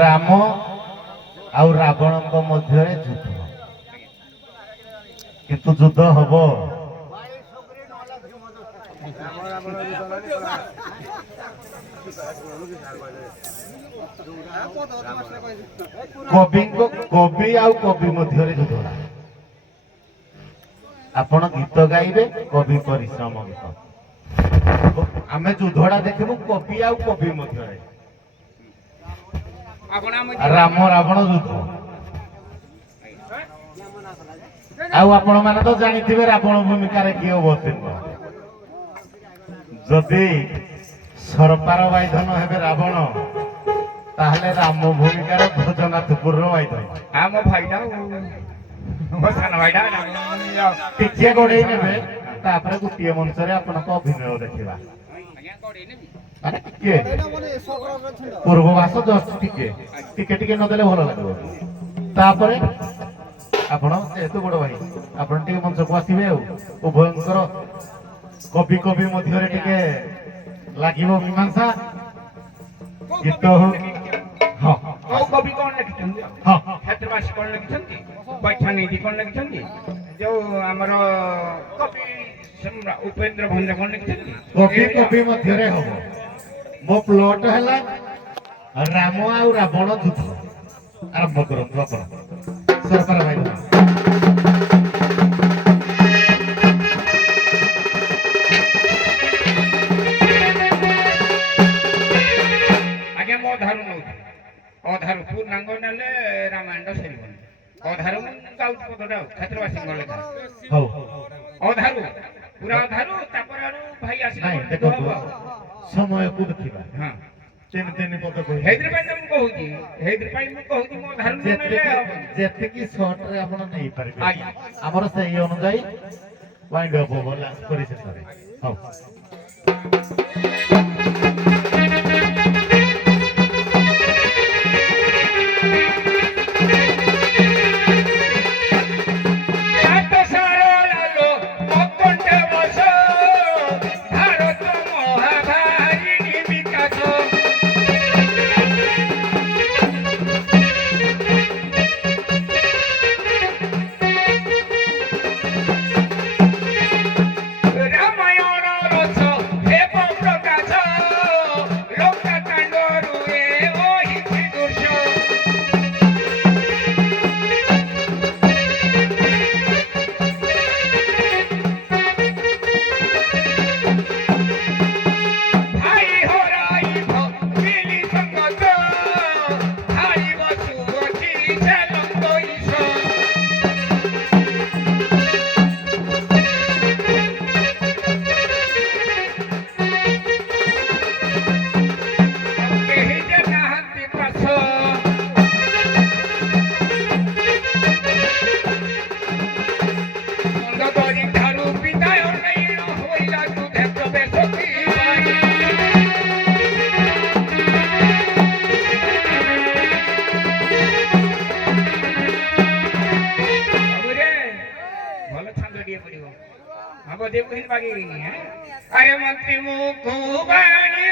ରାମ ଆଉ ରାବଣଙ୍କ ମଧ୍ୟରେ ଯୁଦ୍ଧ, କିନ୍ତୁ ଯୁଦ୍ଧ ହବ। କବି ଆଉ କବି ମଧ୍ୟରେ ଯୁଦ୍ଧ। ଆପଣ ଗୀତ ଗାଇବେ, କବି ପରିଶ୍ରମ ଗୀତ। ଆମେ ଯୁଦ୍ଧଟା ଦେଖିବୁ କବି ଆଉ କବି ମଧ୍ୟରେ। ରାମ ରାବଣ ଯୁଦ୍ଧ। ଆଉ ଆପଣ ମାନେ ତ ଜାଣିଥିବେ ରାବଣ ଭୂମିକାରେ କିଏ ଅବତୀର୍ଣ୍ଣ। ଯଦି ସରପାର ବାଇଧନ ହେବେ ରାବଣ, ତାହେଲେ ରାମ ଭୂମିକାର ଭଜନାଥପୁରର ବାଇଧନ ଆମ ଭାଇଟା ସାନ ଭାଇଟା ଟିକେ ଗୋଡେଇ ନେବେ, ତାପରେ ଗୋଟିଏ ମଞ୍ଚରେ ଆପଣଙ୍କ ଅଭିନୟ ଦେଖିବା। ଟିକେ ପୂର୍ବବାସ ଜଷ୍ଟ ଟିକେ ଟିକେ ଟିକେ ନଦେଲେ ଭଲ ଲାଗିବ। ତାପରେ ଆପଣ ଯେହେତୁ ବଡ ଭାଇ, ଆପଣ ଟିକେ ମଞ୍ଚକୁ ଆସିବେ। ଆଉ ଉଭୟଙ୍କର କବି କବି ମଧ୍ୟରେ ଟିକେ ଲାଗିବ ମୀମାଂସା। ଗୀତ ହଁ କୋଉ କବି କଣ ଲେଖିଛନ୍ତି? କ୍ଷେତ୍ରବାସୀ କଣ ଲେଖିଛନ୍ତି? ବୈଠାନୀତି କଣ ଲେଖିଛନ୍ତି? ଯୋଉ ଆମର କବି ଉପେନ୍ଦ୍ର ଭଞ୍ଜ କଣ ଲେଖିଛନ୍ତି? କବି କବି ମଧ୍ୟରେ ହବ। ମୋ ପ୍ଲଟ ହେଲା ରାମ ଆଉ ରାବଣ ଯୁଦ୍ଧ। ଆରମ୍ଭ କରନ୍ତୁ ଆପଣ। ସରକାର ଭାଇ ଆଜ୍ଞା ମୋ ଅଧାରୁ ନଉଛି, ଅଧାରୁ ପୂର୍ଣ୍ଣାଙ୍ଗ ନେଲେ ରାମାୟଣଟା ସରିବନି। ଅଧାରୁ ମୁଁ ଗାଉଛି ପଦଟା ଆଉ କ୍ଷେତ୍ରବାସୀଙ୍କ ଲେଖା। ହଉ ଅଧାରୁ ପୁରା ଅଧାରୁ, ତାପରେ ଆରୁ ଭାଇ ଆସିଲେ ଦେଖନ୍ତୁ, ସମୟକୁ ଦେଖିବା। ହଁ ତିନି ତିନି ପଦ କହିବେ। ହେଇଥିପାଇଁ ମୁଁ କହୁଛି ମୋ ଅଧାରୁ ନେଲେ ହବନି। ଯେତିକି ସର୍ଟରେ ଆପଣ ନେଇପାରିବେ ଆମର ସେଇ ଅନୁଯାୟୀ ୱାଇଣ୍ଡ ଅପ୍ ହବ ପରିଶେଷରେ। ହଉ अरे मंत्री मुकुबानी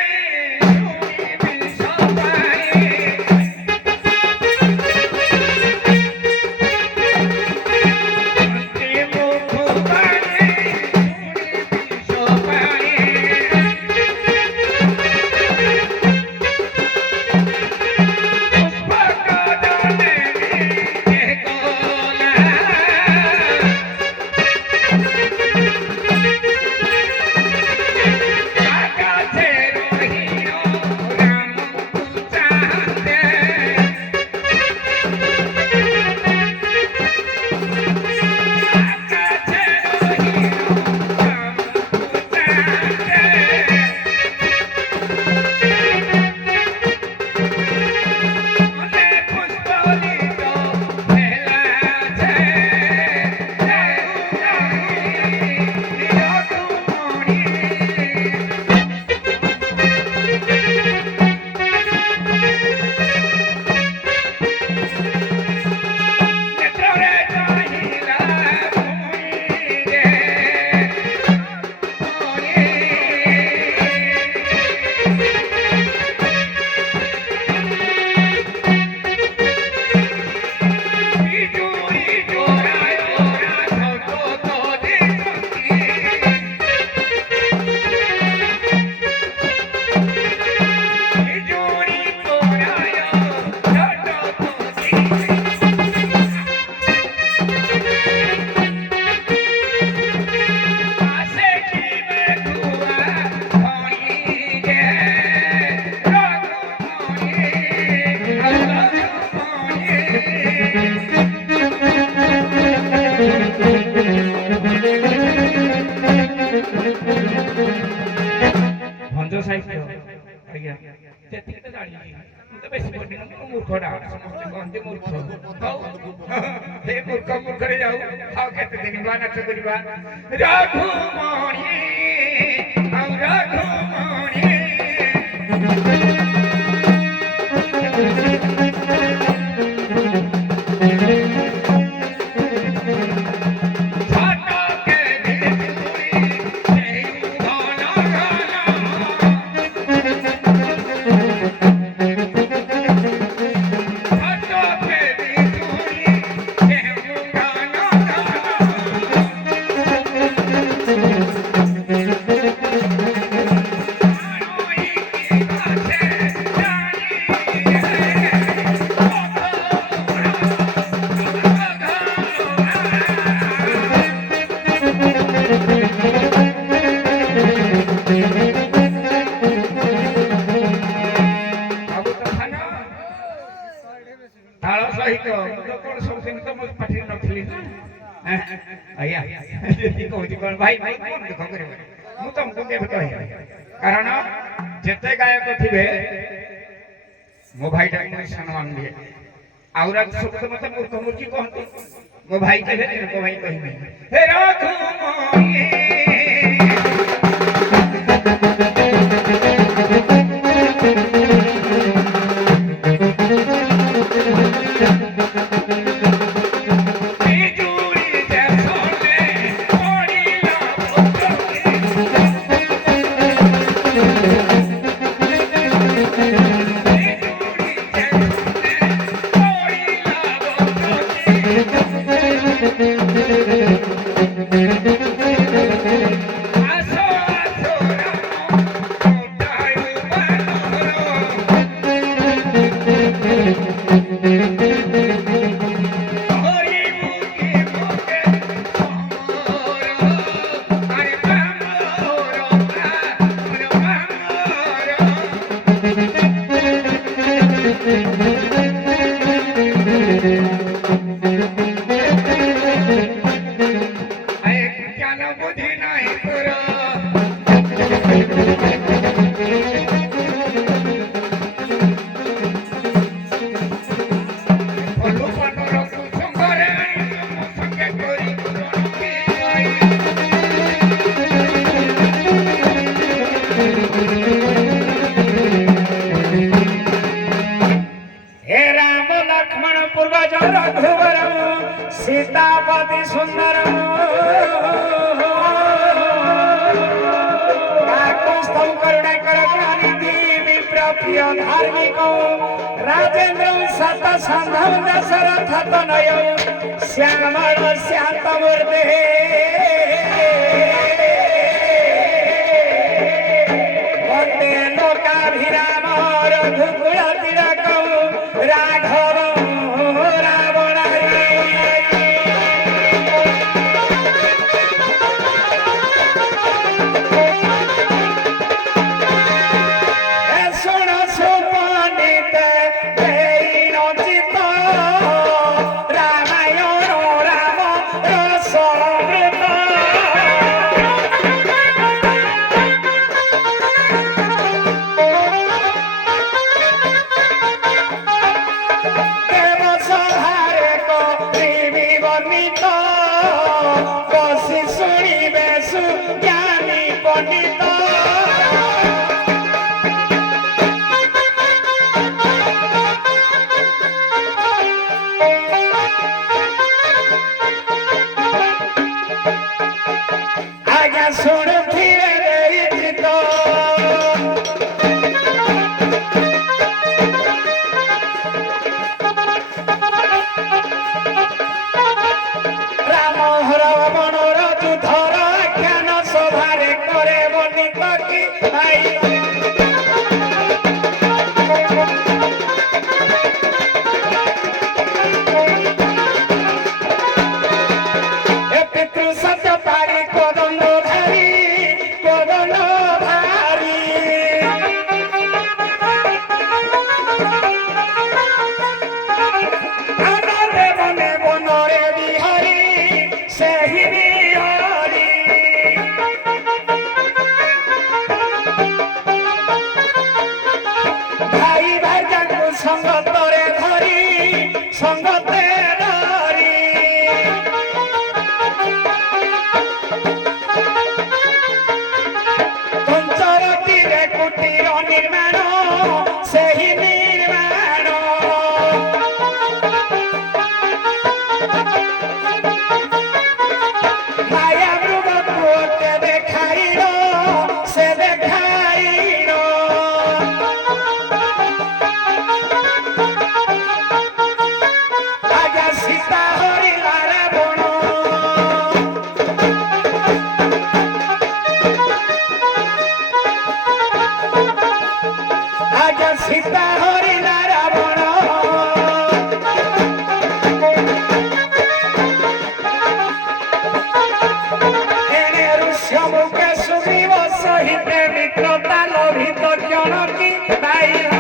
ମୁଁ ତ ବେଶୀ ପଢିନି ମୁଁ ମୂର୍ଖଟା ସମସ୍ତେ କହନ୍ତି ମୂର୍ଖ ହଉ ହେ ମୂର୍ଖ ମୂର୍ଖରେ ଯାଉ ଆଉ କେତେ ଦିନ ବା ନାଚ କରିବା ରଘୁମଣି ଆଉ ରଘୁମଣି ତାଳ ସହିତ ମୁଁ ତ କଣ ସବୁଦିନ ତ ମୋ ପାଠିରେ ନଥିଲି ନା ଆଜ୍ଞା ଯଦି କହୁଛି କଣ ଭାଇ ଭାଇ କଣ ଦୁଃଖ କରିବ ମୁଁ ତମକୁ କେବେ କହିବି କାରଣ ଯେତେ ଗାୟକ ଥିବେ ମୋ ଭାଇଟା ମୁଁ ସମ୍ମାନ ଦିଏ ଆଉ ସବୁ ତ ମତେ ମୂର୍ଖ ମୂର୍ଖି କହନ୍ତି ମୋ ଭାଇ କେବେ ନିରୂପ ଭାଇ କହିବି ହେ ରଘୁମଣି सीतापति सुंदर करुणाकर ज्ञानी देवी प्रिय धार्मिक राजेन्द्र सत संधव दशरथ तनय श्यामल शांत मूर्ति वंदे लोकाभिराम रघुकुल तिलक राघव रामायण राम रस সঙ্গতরে ধরি সঙ্গতে ধরি পঞ্চরটিরে কুটির নির্মাণ ସେହି ନିର୍ମାଣ ମାୟା ମୃଗକୁ କେବେ ଖାଇଲ ସେ ଦେଖାଇଲ ଆଜ୍ଞା ସୀତା ହରିଲା ରାବଣ ଆଜ୍ଞା ସୀତା ହରିଲା ରାବଣ ଏଣେ ଋଷ୍ୟମୁଖେ ସୁଗ୍ରୀବ ସହିତେ ମିତ୍ରତା ଲୋଭିତ ଜଣକି ବାଇରଣ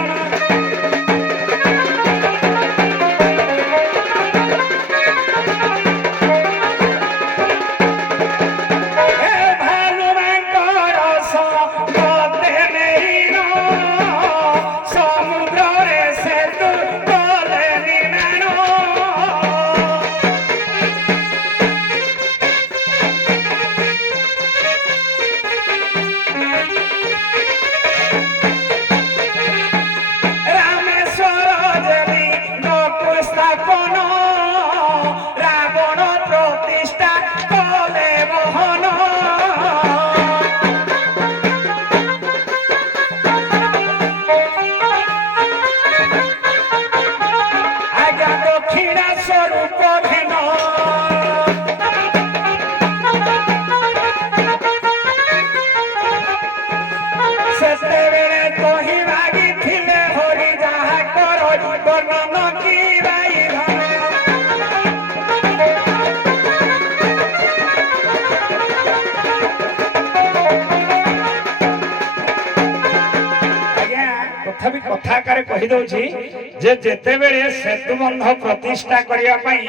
রাবণ প্রতিষ্ঠা কলে মোহন আজ্ঞা দক্ষিণা স্বরূপ ঘেন ସେତେବେଳେ କହି ମାଗିଥିଲେ ହରି ଯାହା କର ବର୍ଣ୍ଣନ କି ତଥାପି କଥା ଆକାରରେ କହିଦଉଛି ଯେ ଯେତେବେଳେ ସେତୁବନ୍ଧ ପ୍ରତିଷ୍ଠା କରିବା ପାଇଁ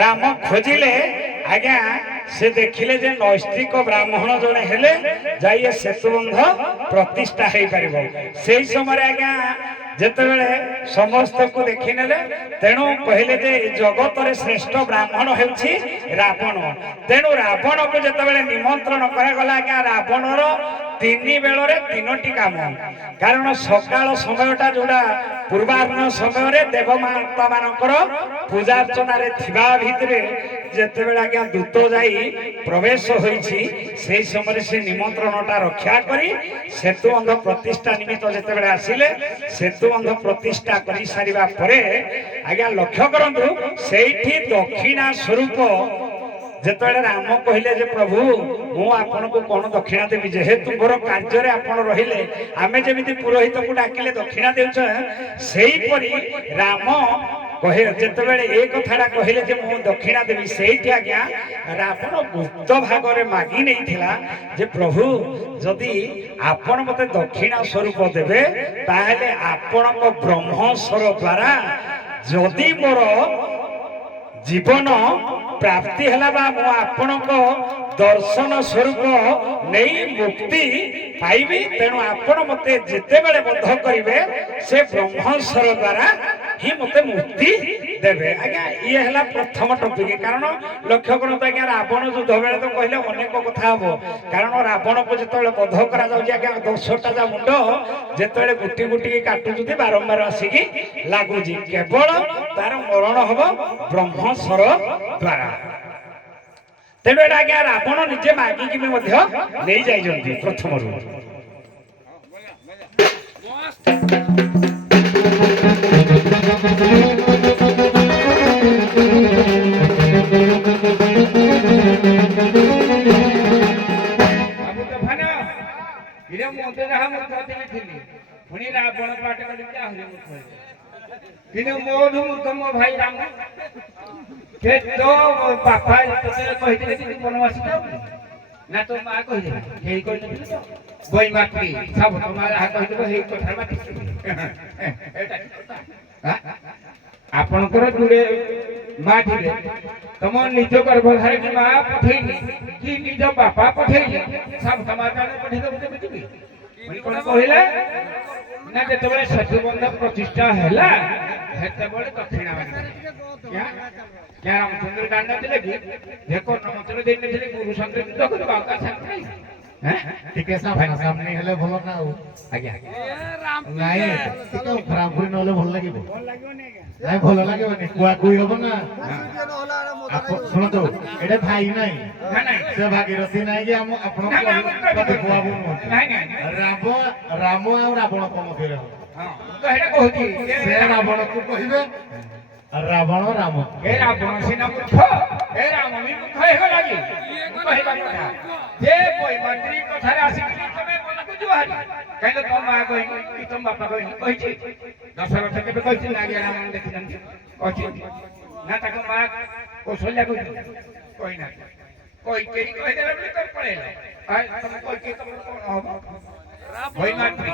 ରାମ ଖୋଜିଲେ ଆଜ୍ଞା ସେ ଦେଖିଲେ ଯେ ନୈଷ୍ଠିକ ବ୍ରାହ୍ମଣ ଜଣେ ହେଲେ ଯାଇ ଏ ସେତୁବନ୍ଧ ପ୍ରତିଷ୍ଠା ହେଇପାରିବ ସେଇ ସମୟରେ ଆଜ୍ଞା ଯେତେବେଳେ ସମସ୍ତଙ୍କୁ ଦେଖିନେଲେ ତେଣୁ କହିଲେ ଯେ ଜଗତରେ ଶ୍ରେଷ୍ଠ ବ୍ରାହ୍ମଣ ହେଉଛି ରାବଣ ତେଣୁ ରାବଣକୁ ଯେତେବେଳେ ନିମନ୍ତ୍ରଣ କରାଗଲା ଆଜ୍ଞା ରାବଣର ତିନି ବେଳରେ ତିନୋଟି କାମ କାରଣ ସକାଳ ସମୟଟା ଯୋଉଟା ପୂର୍ବାହ୍ନ ସମୟରେ ଦେବମାତା ମାନଙ୍କର ପୂଜାର୍ଚ୍ଚନାରେ ଥିବା ଭିତରେ ଯେତେବେଳେ ଆଜ୍ଞା ଦୂତ ଯାଇ ପ୍ରବେଶ ହୋଇଛି ସେଇ ସମୟରେ ସେ ନିମନ୍ତ୍ରଣଟା ରକ୍ଷା କରି ସେତୁବନ୍ଧ ପ୍ରତିଷ୍ଠା ନିମିତ୍ତ ଯେତେବେଳେ ଆସିଲେ ସେତୁବନ୍ଧ ପ୍ରତିଷ୍ଠା କରି ସାରିବା ପରେ ଆଜ୍ଞା ଲକ୍ଷ୍ୟ କରନ୍ତୁ ସେଇଠି ଦକ୍ଷିଣା ସ୍ୱରୂପ ଯେତେବେଳେ ରାମ କହିଲେ ଯେ ପ୍ରଭୁ ମୁଁ ଆପଣଙ୍କୁ କଣ ଦକ୍ଷିଣା ଦେବି ଯେହେତୁ ମୋର କାର୍ଯ୍ୟରେ ଆପଣ ରହିଲେ ଆମେ ଯେମିତି ପୁରୋହିତକୁ ଡାକିଲେ ଦକ୍ଷିଣା ଦେଉଛ ସେଇପରି ରାମ କହେ ଯେତେବେଳେ ଏ କଥାଟା କହିଲେ ଯେ ମୁଁ ଦକ୍ଷିଣା ଦେବି ସେଇଠି ଆଜ୍ଞା ରାବଣ ଗୁପ୍ତ ଭାଗରେ ମାଗି ନେଇଥିଲା ଯେ ପ୍ରଭୁ ଯଦି ଆପଣ ମତେ ଦକ୍ଷିଣା ସ୍ୱରୂପ ଦେବେ ତାହେଲେ ଆପଣଙ୍କ ବ୍ରହ୍ମସ୍ୱର ଦ୍ୱାରା ଯଦି ମୋର ଜୀବନ ପ୍ରାପ୍ତି ହେଲା ବା ମୁଁ ଆପଣଙ୍କ ଦର୍ଶନ ସ୍ୱରୂପ ନେଇ ମୁକ୍ତି ପାଇବି ତେଣୁ ଆପଣ ମତେ ଯେତେବେଳେ ବଦ୍ଧ କରିବେ ସେ ବ୍ରହ୍ମସ୍ୱର ଦ୍ୱାରା ହିଁ ମତେ ମୁକ୍ତି ଦେବେ ଆଜ୍ଞା ଇଏ ହେଲା ପ୍ରଥମ ଟପିକ କାରଣ ଲକ୍ଷ୍ୟ କରନ୍ତୁ ଆଜ୍ଞା ରାବଣ ଯୁଦ୍ଧ ବେଳେ ତ କହିଲେ ଅନେକ କଥା ହବ କାରଣ ରାବଣକୁ ଯେତେବେଳେ ବଦ୍ଧ କରାଯାଉଛି ଆଜ୍ଞା 10ଟା ଯା ମୁଣ୍ଡ ଯେତେବେଳେ ଗୁଟି ଗୁଟିକି କାଟୁଛନ୍ତି ବାରମ୍ବାର ଆସିକି ଲାଗୁଛି କେବଳ ତାର ମରଣ ହବ ବ୍ରହ୍ମସ୍ୱର ଦ୍ୱାରା ତେଣୁ ଏଇଟା ଆଜ୍ଞା ରାବଣ ନିଜେ ମାଗିକି ବି ମଧ୍ୟ ନେଇ ଯାଇଛନ୍ତି ପ୍ରଥମରୁ କିନ୍ତୁ ମୋଠୁ ମୂର୍ଖ ମୋ ଭାଇ ରାମ ସେ ତୋ ବାପା ଯେତେବେଳେ କହିଥିଲେ କି ବନବାସ ଯାଉ ନା ତୋ ମା କହିଥିଲେ କେହି କହିନଥିଲେ ତ ବଇ ମାଟି ସବୁ ତୋ ମା ଯାହା କହିଥିବ ସେଇ କଥା ମାଟି ଆପଣଙ୍କର ଯୋଡ଼େ ମା ଥିଲେ ତମ ନିଜ ଗର୍ଭଧାରେ କି ମା ପଠେଇନି କି ନିଜ ବାପା ପଠେଇଲେ ସବୁ ସମାଜ ପଠେଇଦେବୁ କେମିତି ବି କଣ କହିଲେ ନା ଯେତେବେଳେ ସେତୁବନ୍ଧ ପ୍ରତିଷ୍ଠା ହେଲା ସେତେବେଳେ ଦକ୍ଷିଣା ରାମଚନ୍ଦ୍ର ଜାଣିନଥିଲେ କି ଯେ କର୍ଣ୍ଣମନ୍ତ୍ର ଦେଇନଥିଲେ ଗୁରୁ ସଂକ୍ରାନ୍ତି କରିବ ଆଉ କାହା ସାଙ୍ଗରେ ଟିକେ ସାମନାସାମନି ହେଲେ ଭଲ ନା ଆଉ ଆଜ୍ଞା ନାଇଁ ଟିକେ ଖରାପୁରି ନହେଲେ ଭଲ ଲାଗିବ ନାଇଁ ଭଲ ଲାଗିବନି କୁଆକୁଇ ହବ ନା ଶୁଣନ୍ତୁ ଏଇଟା ଭାଇ ନାଇଁ ସେ ଭାଗୀରଥୀ ନାଇଁ କି ଆପଣ ରାମ ଆଉ ରାବଣ କଣ ଫେରେ ସେ ରାବଣକୁ କହିବେ ରାବଣ ରାମ ଏ ରାବଣ ସିନା ମୂର୍ଖ ଏ ରାମ ବି ମୂର୍ଖ ହେଇଗଲା କି କହିବା କଥା ଯେ ବୈମନ୍ତ୍ରୀ କଥାରେ ଆସିକି ତମେ ମନକୁ ଜୁହାରି କାହିଁକି ତମ ମା କହିନି କି ତମ ବାପା କହିନି କହିଛି ଦଶରଥ କେବେ କହିଛି ନା ଆଜ୍ଞା ରାମ ଦେଖିଛନ୍ତି କହିଛି ନା ତାଙ୍କ ମା କୌଶଲ୍ୟା କହିଛି କହିନା କହିକେଇ କହିଦେଲା ବୋଲି ତମେ ପଳେଇଲ ତମେ କହିକେଇ ତମର କଣ ହବ ବୈମନ୍ତ୍ରୀ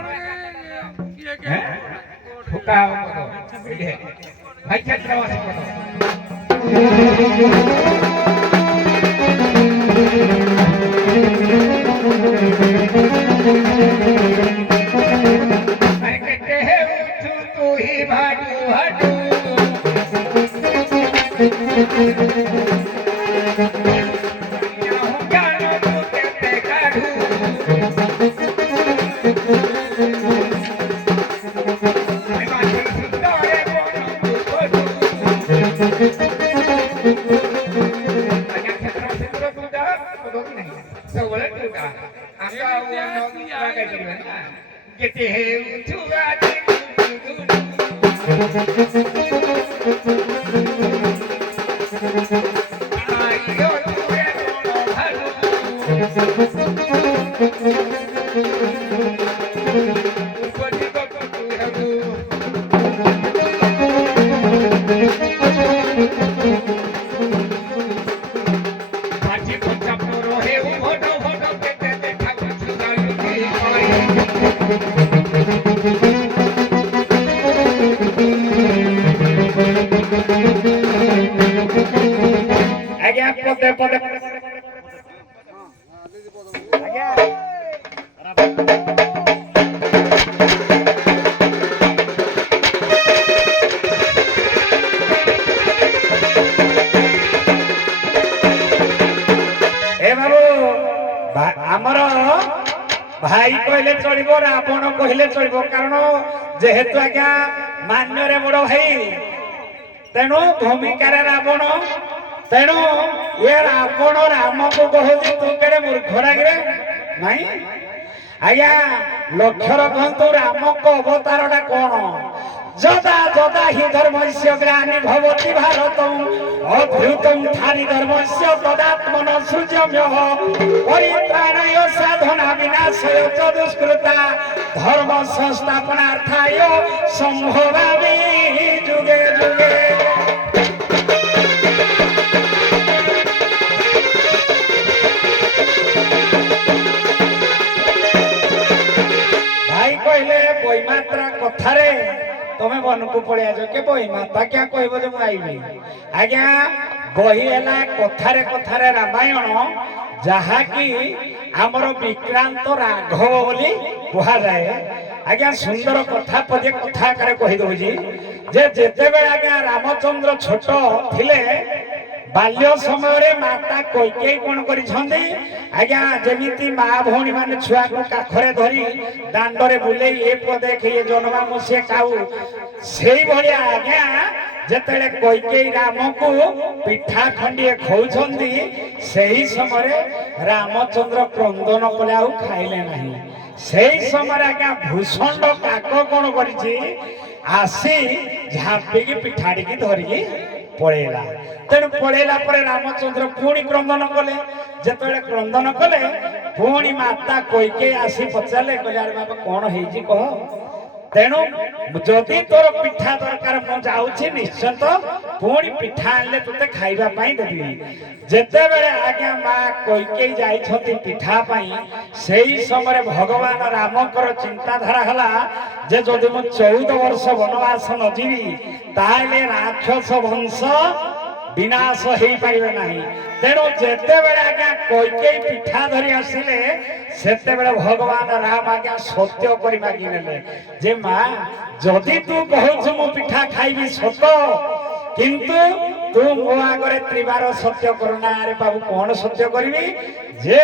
ଠୁକା ହବ ଏଇଠି ଭାଇ କ୍ଷେତ୍ରବାସୀ କର कहते हैं उठू तू ही भाडू भाडू ज्ञानो तू कहते काढ़ू कहते हैं उठू आदि आइयो तुए दोनों भालू उपजी को तू हबू बाजी को चपलो रोहे भोडो भोडो कहते देखा कुछ गालू की आज्ञा पदे पदे आज्ञा ए बाबू आमर भाई कहले चलिब रावण कहले चलिब कारण जेहेतु आज्ञा मान्यरे बड़ भाई तेणु भूमिकार रावण तेणु ये रावण राम को कहूँ तू केड़े मूर्ख रागिरे नहीं आज्ञा लक्ष्य रखु राम को अवतारटा कौन जदा जदा हि धर्मस्य ग्लानि भवति भारतम अभ्युतम थारि धर्मस्य तदात्मन सृजम्यः परित्राणाय साधना विनाशाय च दुष्कृता धर्म संस्थापनार्थाय संभवामि जुगे जुगे भाई कहले बईमात्रा कथारे तमें मन को पड़े आज के बईमाता क्या कहब जे मु आइबी आज्ञा बही है कथारे कथारे रामायण जहा कि आमर विक्रांत राघव बोली कहा जाए आज्ञा सुंदर कथा पदे कथा आकार कही दउजी जे जेते बेले आज्ञा रामचंद्र छोट थिले बाल्य समय माता कैकेयी कौन करिछंदी आज्ञा जेमिति माँ भौणी माने छुआ को काखरे धरी दांडरे बुले ए पदे ये जन्मा मुसे खाऊ सेई भलिया आज्ञा जेतेले कैकेयी राम को पिठा खंडिए खौछंदी सेही समय रामचंद्र क्रंदन कले आउ खाइले नाही सेही समय आज्ञा भूषण काक कौन करिछि आसी झापी पिठाड़ी की धरिकी पड़ेला तेणु पड़ेला पर रामचंद्र पुणी क्रंदन कले जेतेले क्रंदन कले पुणी माता कैकेयी आसी पचारे कहले अरे बाबा कौन हेजी कह तेणु जदि तोर पिठा दरकार मु जाउछि निश्चित पुणी पिठा आनले तोते खाइबा पई देबी जेते बेले आज्ञा मां कैकेयी जाइछथि पिठा पई सेही समय भगवान रामकर चिंताधारा हला जे जदि मु 14 वर्ष वनवास न जीवी ताले राक्षस वंश ବିନାଶ ହେଇପାରିବେ ନାହିଁ। ତେଣୁ ଯେତେବେଳେ ଆଜ୍ଞା କୈକେୟୀ ପିଠା ଧରି ଆସିଲେ ସେତେବେଳେ ଭଗବାନ ରାମ ଆଜ୍ଞା ସତ୍ୟ କରି ମାଗି ନେଲେ ଯେ ମା ଯଦି ତୁ କହୁଛୁ ମୁଁ ପିଠା ଖାଇବି ସତ, କିନ୍ତୁ ତୁ ମୋ ଆଗରେ ତ୍ରିବାର ସତ୍ୟ କରୁନା। ଆରେ ବାବୁ କଣ ସତ୍ୟ କରିବି ଯେ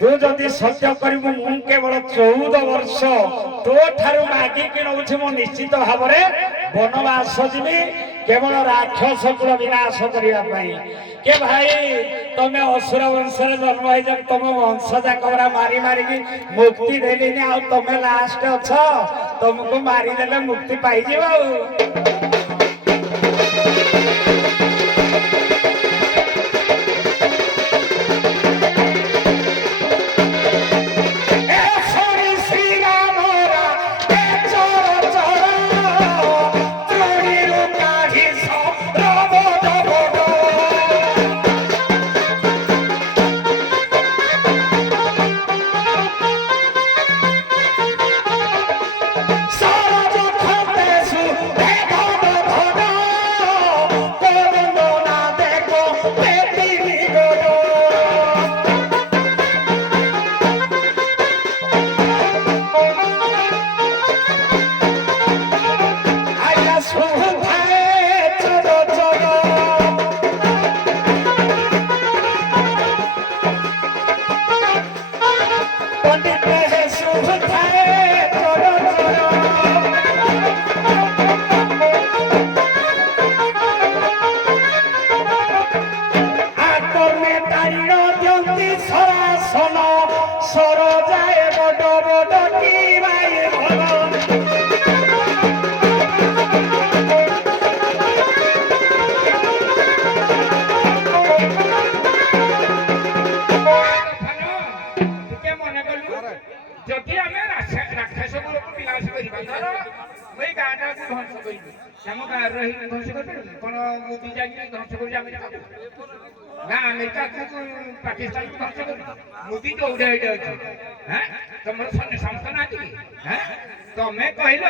ତୁ ଯଦି ସତ୍ୟ କରିବୁ ମୁଁ କେବଳ 14 ବର୍ଷ ତୋ ଠାରୁ ମାଗିକି ନଉଛି, ମୁଁ ନିଶ୍ଚିତ ଭାବରେ ବନବାସ ଯିବି କେବଳ ରାକ୍ଷସ କୁଳ ବିନାଶ କରିବା ପାଇଁ। କେ ଭାଇ ତମେ ଅସୁର ବଂଶରେ ଜନ୍ମ ହେଇଛ, ତମ ବଂଶ ଯାକ ମାରି ମାରିକି ମୁକ୍ତି ଦେଲିନି, ଆଉ ତମେ ଲାଷ୍ଟ ଅଛ, ତମକୁ ମାରିଦେଲେ ମୁକ୍ତି ପାଇଯିବ ଆଉ। যদি আমি রাক্ষস গুলোকে বিনাশ করিবা ধর ওই গাঁটাকে ধ্বংস করিবি ଆମ ଗାଁରେ ରହି ଧ୍ୱଂସ କରିପାରିବୁ କଣ ମୋଦି ଯାଇକି ଧ୍ୱଂସ କରୁଛି ଆମେରିକାକୁ ନା ଆମେରିକାକୁ ପାକିସ୍ତାନକୁ ଧ୍ୱଂସ କରୁଛି ମୋଦି ଯୋଉଠି ଏଇଠି ଅଛି ହଁ ତମର ସମସ୍ତ ନାହାନ୍ତି କି ତମେ କହିଲ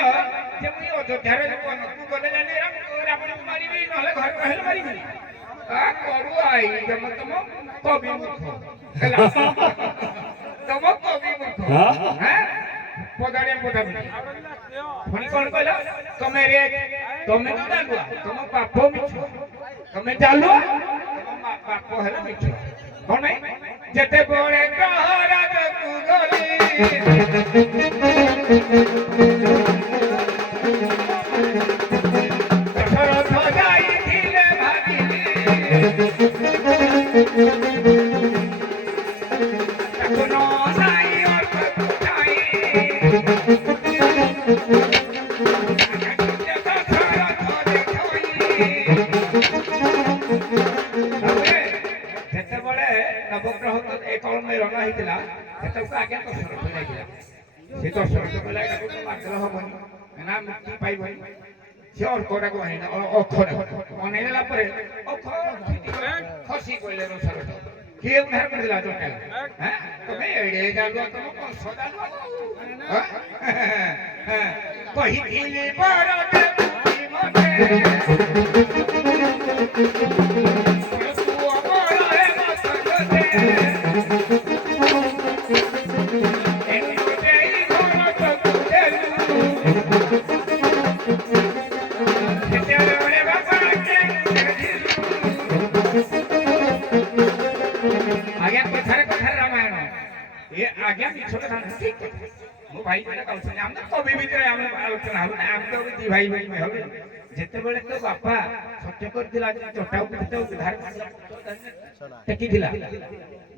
ଯେ ମୁଁ ଅଯୋଧ୍ୟାରେ ବନକୁ ଗଲେ ଜାଣି ରାବଣକୁ ମାରିବି ନହେଲେ ଘରେ ରହିଲେ ମାରିବିନି କରୁ ଆଇ ତମ କବି ମୂର୍ଖ ହେଲା ତମ କବି ମୂର୍ଖ ପଦାଣିଆ ପଦାବି ପୁଣି କଣ କହିଲ ତମେ ରେ ତମେ ତ ଜାଲୁଆ ତମ ବାପ ମିଛ ତମେ ଜାଲୁଆ ତମ ବାପ ହେଲା ମିଛ କଣ ପାଇଁ ଯେତେବେଳେ ପ୍ରହରାଜକୁ ଗଲି ଦଶରଥ ଯାଇଥିଲେ ଭାବିଲି ତାକୁ ନ ନାଇ ଅର୍ଥକୁ ଯାଇ ଯେତେବେଳେ ନବଗ୍ରହ ମେଳନ ହେଇଥିଲା ସେତେବେଳକୁ ଆଜ୍ଞା ଦଶରଥ ଯାଇଥିଲା ସେ ଦଶରଥ କହିଲା ଏଟାକୁ ମାତ୍ର ହବନି ନା ମୁକ୍ତି ପାଇବନି ସେ ଅର୍କଟାକୁ ଅନେଇଲା ପରେ ଖସି କହିଲେ ଦଶରଥ କିଏ ଉଦ୍ଧାର କରିଥିଲା ଜଟାୟୁ ତମେ ଏଡେ ଜାଲୁଆ ତମ କଂସ ଜାଲୁଆ କହିଥିଲି ଆଜ୍ଞା କଥାରେ କଥାରେ ରାମାୟଣ ଏ ଆଜ୍ଞା ମିଛ କଥା ଠିକ ମୋ ଭାଇ ମାନେ କହୁଛନ୍ତି ଆମେ କବି ଭିତରେ ଆମେ ଆଲୋଚନା ହବ ନା ଆମେ ତ ଦି ଭାଇ ଭାଇ হবে ଯେତେବେଳେ ତୋ ବାପା ସତ୍ୟ କରିଥିଲା ଯେ ଚଟାଉ ଉଦ୍ଧାର ଟେକିଥିଲା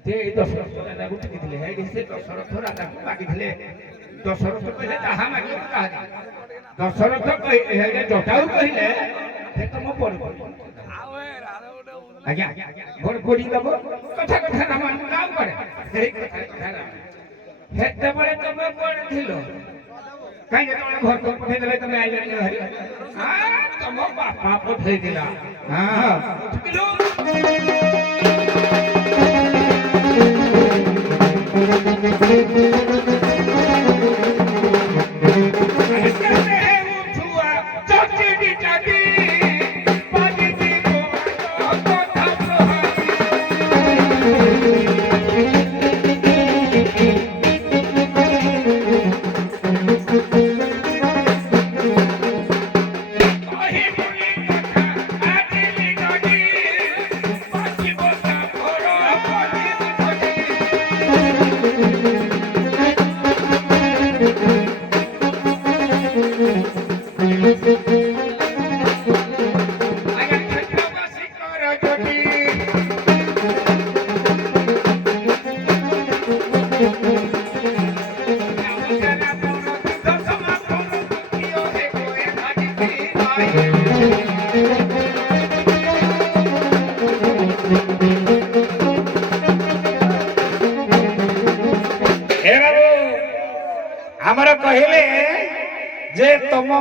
ଯେ ଏଇ ଦଶରଥ ରାଜାକୁ ଟେକିଥିଲେ ହେଇଠି ସେ ଦଶରଥ ରାଜାକୁ ମାଗିଥିଲେ ଦଶରଥ କହିଲେ ଯାହା ମାଗିବ ତାହା ଦଶରଥ ଜଟାଉ କହିଲେ ସେ ତମ ପର୍ବ ଆଜ୍ଞା ଭୋଟ ପୋଡ଼ି ଦବ କଥା କଥା ରାମାୟଣ କାମ କରେ ସେତେବେଳେ ତମେ କୁଆଡ଼େ ଥିଲ କାହିଁ ଯେତେବେଳେ ଘରକୁ ପଠେଇଦେଲେ ତମେ ଆଇଲାଣି ଭାରି ତମ ବାପା ପଠେଇଥିଲା ଛୁଆ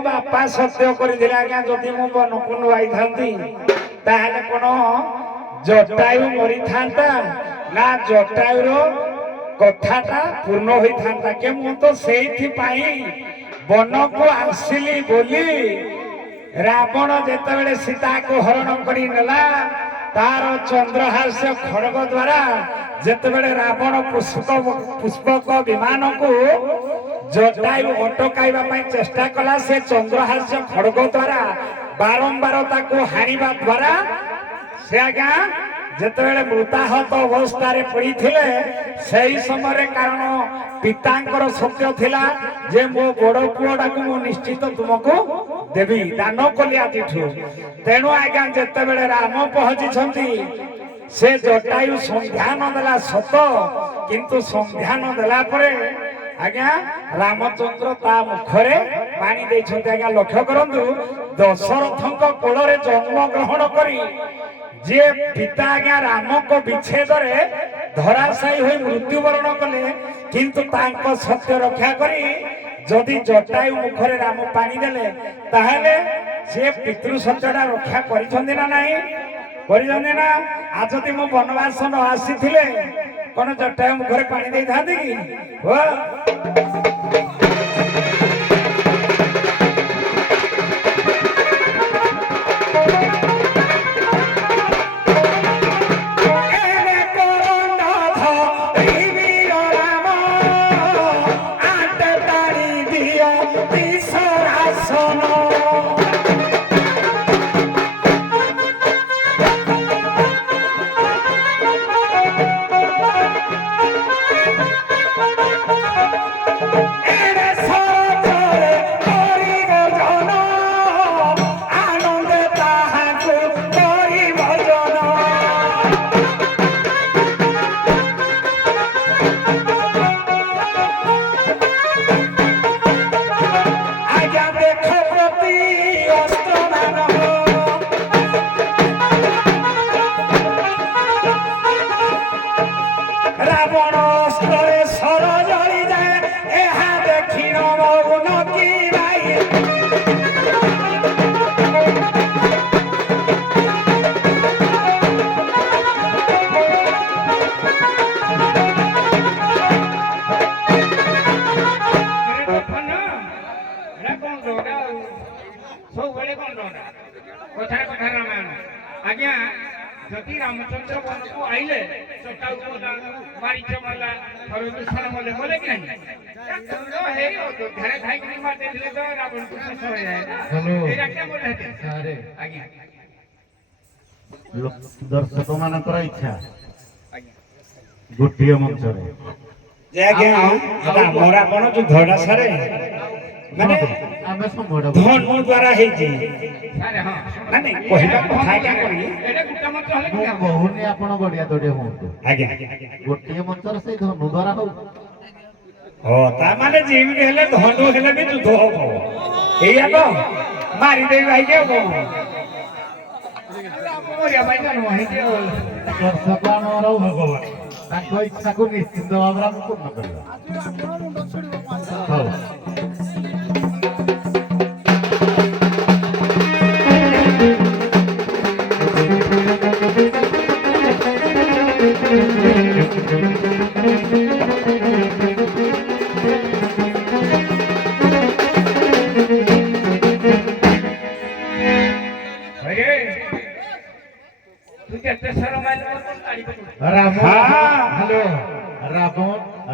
ବାପା ସତ୍ୟ କରିଥିଲେ ଆଜ୍ଞା ଯଦି ମୁଁ ବନକୁ ନୁଆଇଥାନ୍ତି ତାହେଲେ କଣ ଜଟାୟୁ ମରିଥାନ୍ତା ନା ଜଟାୟୁର କଥାଟା ପୂର୍ଣ୍ଣ ହୋଇଥାନ୍ତା କି ମୁଁ ତ ସେଇଥିପାଇଁ ବନକୁ ଆସିଲି ବୋଲି ରାବଣ ଯେତେବେଳେ ସୀତାକୁ ହରଣ କରି ନେଲା ତାର ଚନ୍ଦ୍ରହାସ୍ୟ ଖଡଗ ଦ୍ୱାରା ଯେତେବେଳେ ରାବଣ ପୁଷ୍ପକ ବିମାନକୁ ଜଟାୟୁ ଅଟକାଇବା ପାଇଁ ଚେଷ୍ଟା କଲା ସେ ଚନ୍ଦ୍ରହାସ୍ୟ ଖଡଗ ଦ୍ୱାରା ବାରମ୍ବାର ତାକୁ ହାଣିବା ଦ୍ୱାରା ସେ ଆଜ୍ଞା ଯେତେବେଳେ ମୃତାହତ ଅବସ୍ଥାରେ ପଡ଼ିଥିଲେ ସେହି ସମୟରେ କାରଣ ପିତାଙ୍କର ସତ୍ୟ ଥିଲା ଯେ ମୋ ବଡ଼ ପୁଅଟାକୁ ମୁଁ ନିଶ୍ଚିତ ତୁମକୁ ଦେବି ଦାନ କଲି ଆଜିଠୁ ତେଣୁ ଆଜ୍ଞା ଯେତେବେଳେ ରାମ ପହଞ୍ଚିଛନ୍ତି ସେ ଜଟାୟୁ ସନ୍ଧ୍ୟାନ ଦେଲା ସତ କିନ୍ତୁ ସନ୍ଧ୍ୟାନ ଦେଲା ପରେ ଆଜ୍ଞା ରାମଚନ୍ଦ୍ର ତା ମୁଖରେ ପାଣି ଦେଇଛନ୍ତି ଆଜ୍ଞା ଲକ୍ଷ୍ୟ କରନ୍ତୁ ଦଶରଥଙ୍କ କୋଳରେ ଜନ୍ମ ଗ୍ରହଣ କରି ଯିଏ ପିତା ଆଜ୍ଞା ରାମଙ୍କ ବିଚ୍ଛେଦରେ ଧରାଶାୟୀ ହୋଇ ମୃତ୍ୟୁବରଣ କଲେ କିନ୍ତୁ ତାଙ୍କ ସତ୍ୟ ରକ୍ଷା କରି ଯଦି ଜଟାୟୁ ମୁଖରେ ରାମ ପାଣି ଦେଲେ ତାହେଲେ ସେ ପିତୃ ସତ୍ୟଟା ରକ୍ଷା କରିଛନ୍ତି ନା ନାହିଁ କରିଛନ୍ତି ନା ଆଉ ଯଦି ମୁଁ ବନବାସ ନ ଆସିଥିଲେ କଣ ଜଟାୟୁ ମୁଖରେ ପାଣି ଦେଇଥାନ୍ତି କି आज्ञा जदि रामचंद्र वन को आइले मारीच मारला दुष्मण मले मले कि नहीं हे घरे खाई कि मार देथिले तो रावण को शेष हो जाए हेलो एरा क्या बोल रहे थे अरे आज्ञा दर्शक मानकर इच्छा गोटिए मंच रे जे आज्ञा मोरा कोन युद्धडा सारे माने आमे संबड़ धनु द्वारा हे जी अरे हां नहीं पहिला कथा क्या करी एटा गुटा मंत्र हले मु बहुनी आपण गडिया दडे होतो आज्ञा गोटिए मंच रे से धनु द्वारा हो ओ ता माने जीव हेले धनु हेले भी युद्ध हो एया तो मारी दे भाई के हो ओरिया भाई धनु है के दर्शक मानर भगवान ताको इच्छा को निश्चित भाବରେ ଆମେ ପୂର୍ଣ୍ଣ କରିବା ହଉ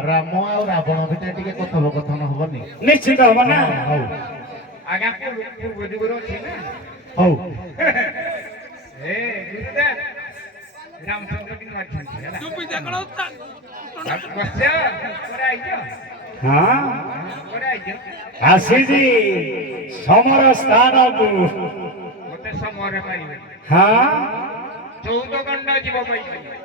राम और रावण भितर टिके कथोपकथन हबनी निश्चित हो ना हौ आज्ञा पूर्व दिगरो छी ना हौ ए गुरुदेव रामचंद्र की मार छी चुप देखलो बच्चा करे आइयो हां करे आइयो आसी जी समर स्थान को मते समर पाइबे हां 14 घंटा जीव पाइबे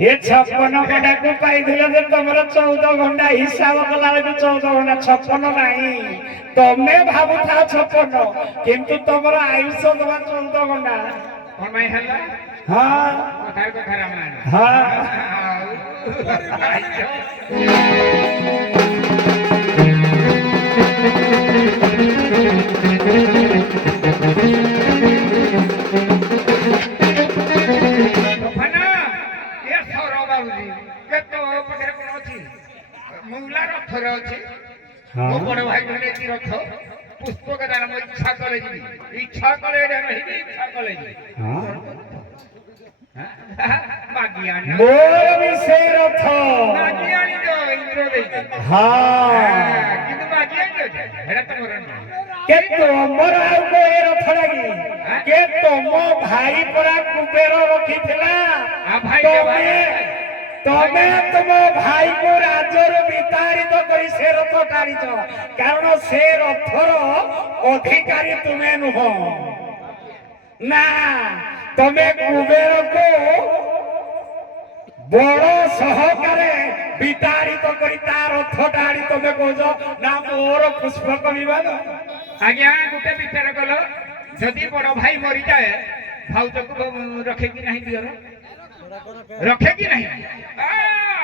ये 56 घंटा को पाई दिले जे तमरा 14 घंटा हिसाब कला के 14 घंटा 56 नहीं तमे भाबु था 56 किंतु तमरा आयुष दवा 14 घंटा कोन भाई हल्ला हां कथा रामायण हां ତୋଫାନା ଏ ସର ବାବୁଜୀ କେତେ ପାଖରେ କଣ ଅଛି ମୂଲା ରଥରେ ଅଛି ମୋ ବଡ ଭାଇ ଧରିଛି ରଥ ପୁଷ୍ପକ ଦାନ ମୋ ଇଚ୍ଛା କଲେ ଯିବି ଇଚ୍ଛା କଲେ ଏଇଟା ରହିବି ଇଚ୍ଛା କଲେ ଯିବି ମାଗି ଆଣି ମୋର ବି ସେଇ ରଥ ମାଗି ଆଣିଛ ଇନ୍ଦ୍ର ଦେଇଛି ହଁ କିନ୍ତୁ ମାଗି ଆଣିଛ ଏଇଟା ତମର ନୁହଁ କେ ତମର ଆଉ କୋଉ ରଥ ଲାଗି କେ ତମ ଭାଇ ପରା କୁବେର ରଖିଥିଲା ଭାଇ ତମେ ତମ ଭାଇକୁ ରାଜରୁ ବିତାଡ଼ିତ କରି ସେ ରଥ ଟାଣିଛ କାରଣ ସେ ରଥର ଅଧିକାରୀ ତୁମେ ନୁହଁ ନା ତମେ କୁବେରକୁ ବଡ ସହକାରେ ବିତାଡ଼ିତ କରି ତା ରଥ ଟାଣି ତମେ କହୁଛ ନା ମୋର ପୁଷ୍ପକ ବିବାଦ ଆଜ୍ଞା ଗୋଟେ ବିଚାର କଲ ଯଦି ବଡ ଭାଇ ମରିଯାଏ ଭାଉଜକୁ ରଖେ କି ନାହିଁ ଦିଅର ରଖେ କି ନାହିଁ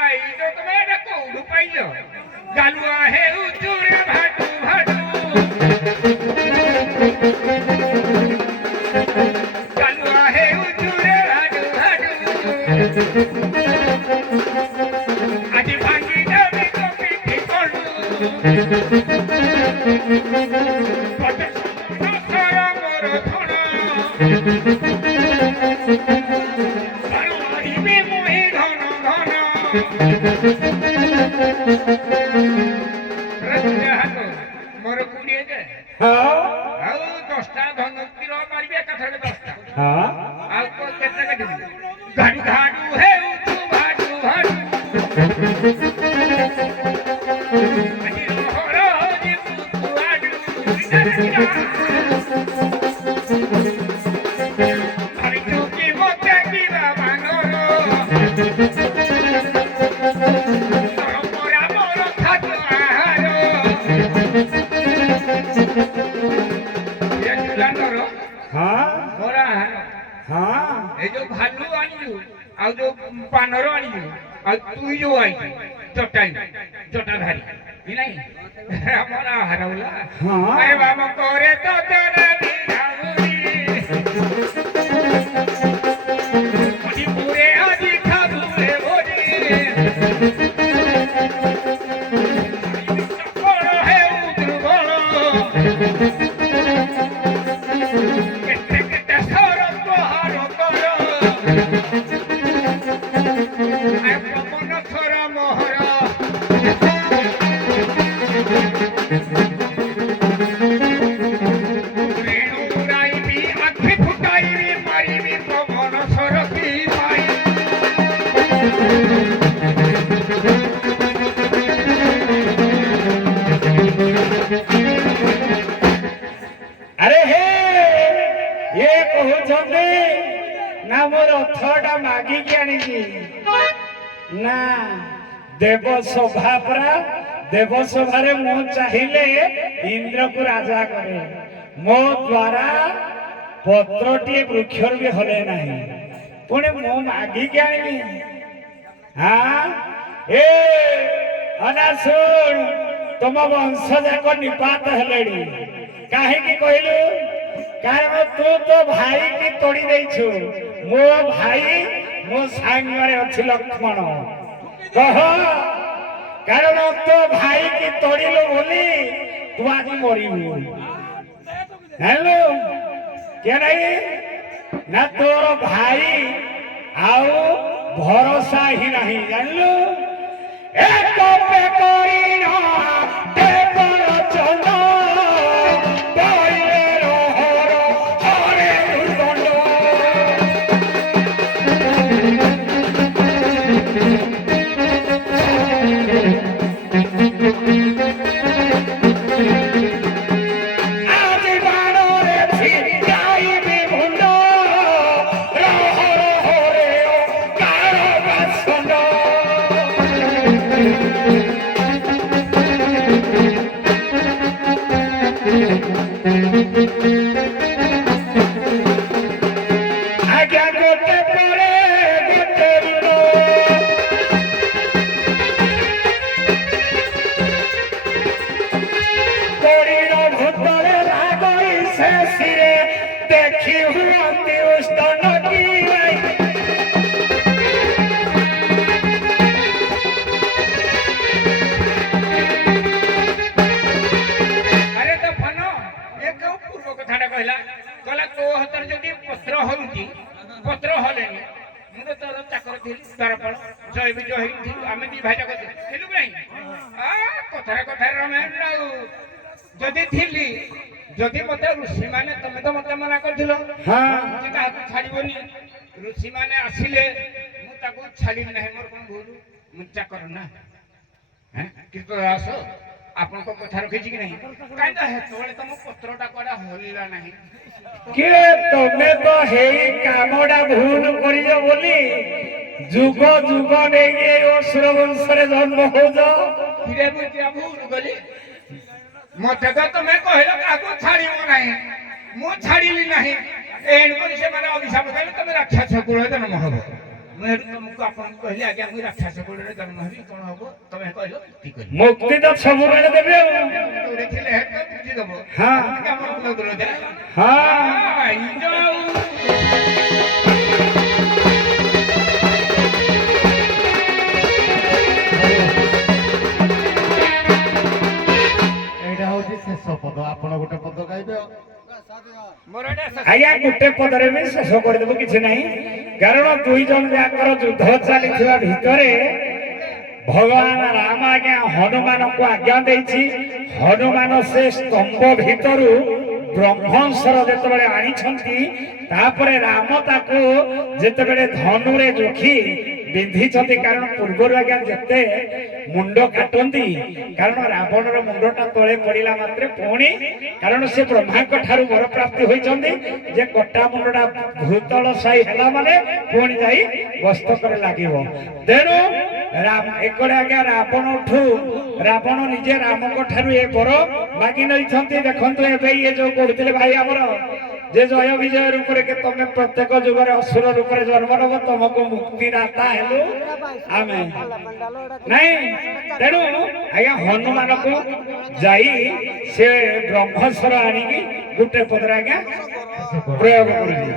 ଏଇ ତ ତମେ ଏଇଟା କୋଉଠୁ ପାଇଲ ଗାଲୁଆ ହେଉଛୁ ରେ ଭାଟୁ ଭାଟୁ ଗାଲୁଆ ହେଉଛୁ ରେ ଭାଟୁ ଭାଟୁ ଆଜି ଭାଙ୍ଗି ଦେବି ତୋ ପିଠି କଲୁ ମୋର କୁଡ଼ିଏ ଯେ ଆଉ 10ଟା ଧନୁତୀର ମାରିବି ଏକାଥରେ 10ଟା ଆଉ କେତେ କାଟିବି ଘାଡୁ ଘାଡୁ ହେଉଛୁ ଭାଡୁ ଭାଡୁ ଆଜି ରହର ଯିବୁ କୁଆଡୁ ଭାବିଛୁ କି ମତେ କିବା ମାନର ପରମ୍ପରା ମୋର ଖାଦ୍ୟ ଆହାର ମୋର ଆହାର এই যে ভালু আনিছু ଆଉ ଯୋଉ ପାନର ଆଣିଛୁ ଆଉ ତୁଇ ଯୋଉ ଆଇଛୁ ଜଟାଧାରୀ କି ନାଇଁ ଆମର ଆହାର ବୋଲା ଆରେ ବାମ କରେ ତ ତୋର ବିଧାଉରୀ ପୁରେ ଆଜି ଖାବୁ ରେ ଭୋଜି ସଫଳ ହେଉ ଦୁର୍ବଳ କେତେ ସର ପ୍ରହାର କର ପବନ ସର ମୋହର ରେଣୁ ଉଡ଼ାଇବି ଆଖି ଫୁଟାଇବି ମାରିବି ପବନ ସର କି ପାଇ ଆରେ ହେ ଇଏ କହୁଛନ୍ତି ନା ମୋର ରଥଟା ମାଗିକି ଆଣିଛି ନା ଦେବସଭା ପରା ଦେବସଭାରେ ମୁଁ ଚାହିଁଲେ ଇନ୍ଦ୍ରକୁ ରାଜା କରେ ମୋ ଦ୍ୱାରା ପତ୍ରଟିଏ ବୃକ୍ଷରୁ ବି ହଲେ ନାହିଁ ପୁଣି ମୁଁ ମାଗିକି ଆଣିବି ଏ ଅନା ଶୁଣ ତମ ବଂଶ ଯାକ ନିପାତ ହେଲେଣି କାହିଁକି କହିଲୁ କାରଣ ତୁ ତୋ ଭାଇ କି ତୋଡ଼ି ଦେଇଛୁ ମୋ ଭାଇ ମୋ ସାଙ୍ଗରେ ଅଛି ଲକ୍ଷ୍ମଣ କହ କାରଣ ତୋ ଭାଇ କି ତୋଡ଼ିଲୁ ବୋଲି ତୁ ଆଜି ମରିବୁ ହେଲୁ କେ ନାହିଁ ନା ତୋର ଭାଇ ଆଉ ଭରସା ହିଁ ନାହିଁ ଜାଣିଲୁ ଏକ କରିଣ ଦେବର ଚନ୍ଦ ଆସିରେ ଦେଖି ହୁଅନ୍ତି ଉସ୍ତନ କି ଭାଇ ଆରେ ତ ଫନ ଏ କେଉଁ ପୂର୍ବ କଥାଟା କହିଲା କହିଲା ତୋ ହାତରେ ଯଦି ପତ୍ର ହଉଛି ପତ୍ର ହଲେନି ମୁଁ ତ ତୋର ଚାକର ଥିଲି ଦ୍ୱାରପାଳ ଜୟ ବିଜୟ ହେଇଥିଲୁ ଆମେ ଦି ଭାଇ ଯାକ ଥିଲୁ କି ନାହିଁ କଥାରେ ରମେଶ ଆଉ ଯଦି ଥିଲି ଯଦି ମତେ ଋଷିମାନେ ତମେ ତ ମତେ ମନା କରିଥିଲ ଯେ କାହାକୁ ଛାଡ଼ିବନି ଋଷିମାନେ ଆସିଲେ ମୁଁ ତାକୁ ଛାଡ଼ିବି ନାହିଁ ମୋର କ'ଣ ଭୁଲ ମୁଁ ଚାକର ନା କୀର୍ତ୍ତ ଦାସ ଆପଣଙ୍କ କଥା ରଖିଛି କି ନାହିଁ କାହିଁକି ସେତେବେଳେ ତମ ପତ୍ରଟା କୁଆଡ଼େ ହଲିଲା ନାହିଁ କିଏ ତମେ ତ ହେଇ କାମଟା ଭୁଲ କରିଛ ବୋଲି ଯୁଗ ଯୁଗ ନେଇକି ଏଇ ଅସୁର ବଂଶରେ ଜନ୍ମ ହଉଛ ଧୀରେ ଧୀରେ ଭୁଲ କଲି ମତେ ତ ତମେ କହିଲ କାହାକୁ ଛାଡ଼ିବ ନାହିଁ ମୁଁ ଛାଡ଼ିଲି ନାହିଁ ଏଣୁକରି ସେମାନେ ଅଭିଶାପ ଦେଲେ ତମେ ରାକ୍ଷସ କୂଳରେ ଜନ୍ମ ହବ ମୁଁ ଏଠୁ ତମକୁ ଆପଣଙ୍କୁ କହିଲି ଆଜ୍ଞା ମୁଁ ରାକ୍ଷସ କୂଳରେ ଜନ୍ମ ହେବି କ'ଣ ହବ ତମେ କହିଲ ମୁକ୍ତି କରିବ ମୁକ୍ତି ତ ସବୁବେଳେ ଦେବେ ଆଉ ଦୌଡ଼ି ଥିଲେ ହେତ ବୁଝି ଦବ ହଁ ଆମର କୁଳ ଦୂର ଦେଲା ଏଇଟା ହଉଛି ଶେଷ ପଦ ଆପଣ ଗୋଟେ ପଦ ଗାଇବେ ଆଉ ଆଜ୍ଞା ଗୋଟେ ପଦରେ ବି ଶେଷ କରିଦେବୁ କିଛି ନାହିଁ କାରଣ ଦୁଇ ଜଣ ଯାକର ଯୁଦ୍ଧ ଚାଲିଥିବା ଭିତରେ ଭଗବାନ ରାମ ଆଜ୍ଞା ହନୁମାନଙ୍କୁ ଆଜ୍ଞା ଦେଇଛି ହନୁମାନ ସେ ସ୍ତମ୍ଭ ଭିତରୁ ବ୍ରହ୍ମଂସର ଯେତେବେଳେ ଆଣିଛନ୍ତି ତାପରେ ରାମ ତାକୁ ଯେତେବେଳେ ଧନୁରେ ଜୋଖି ବିନ୍ଧିଛନ୍ତି କାରଣ ପୂର୍ବରୁ ଆଜ୍ଞା ଯେତେ ମୁଣ୍ଡ କାଟନ୍ତି କାରଣ ରାବଣର ମୁଣ୍ଡଟା ତଳେ ପଡିଲା ମାତ୍ରେ ପୁଣି କାରଣ ସେ ବ୍ରହ୍ମାଙ୍କ ଠାରୁ ବର ପ୍ରାପ୍ତି ହୋଇଛନ୍ତି ଯେ କଟା ମୁଣ୍ଡଟା ଭୂତଳ ସାଇ ହେଲା ମାନେ ପୁଣି ଯାଇ ମସ୍ତକରେ ଲାଗିବ ତେଣୁ ଏକଡେ ଆଜ୍ଞା ରାବଣ ନିଜେ ରାମଙ୍କ ଠାରୁ ଏ ବର ମାଗି ନେଇଛନ୍ତି ଦେଖନ୍ତୁ ଏବେ ଇଏ ଯୋଉ କହୁଥିଲେ ଭାଇ ଆମର ଯେ ଜୟ ବିଜୟ ରୂପରେ କି ତମେ ପ୍ରତ୍ୟେକ ଯୁଗରେ ଅସୁର ରୂପରେ ଜନ୍ମ ନେବ ତମକୁ ମୁକ୍ତି ଦାତା ହେଲୁ ଆମେ ନାଇଁ ତେଣୁ ଆଜ୍ଞା ହନୁମାନଙ୍କୁ ଯାଇ ସେ ବ୍ରହ୍ମସ୍ୱର ଆଣିକି ଗୋଟେ ପଦରେ ଆଜ୍ଞା ପ୍ରୟୋଗ କରୁଛି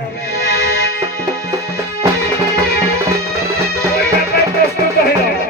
ପ୍ରସ୍ତୁତ ହେଇଯାଅ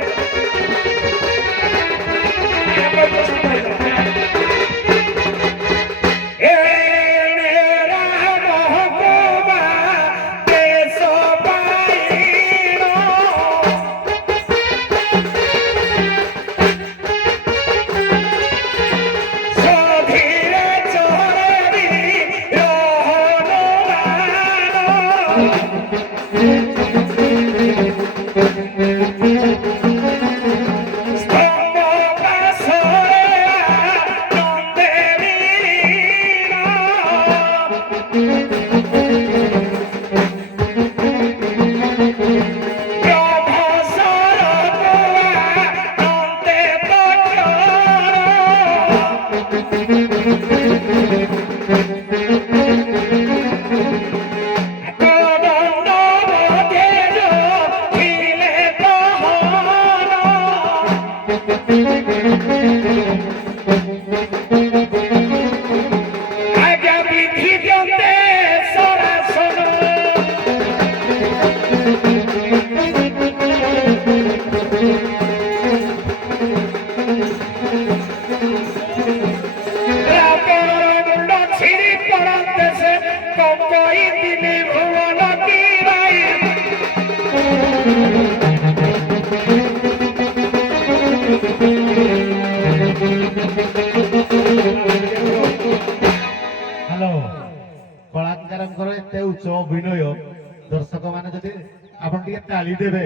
କଳାକାରଙ୍କର ଏତେ ଉଚ୍ଚ ଅଭିନୟ ଦର୍ଶକ ମାନେ ଯଦି ଆପଣ ଟିକେ ତାଳି ଦେବେ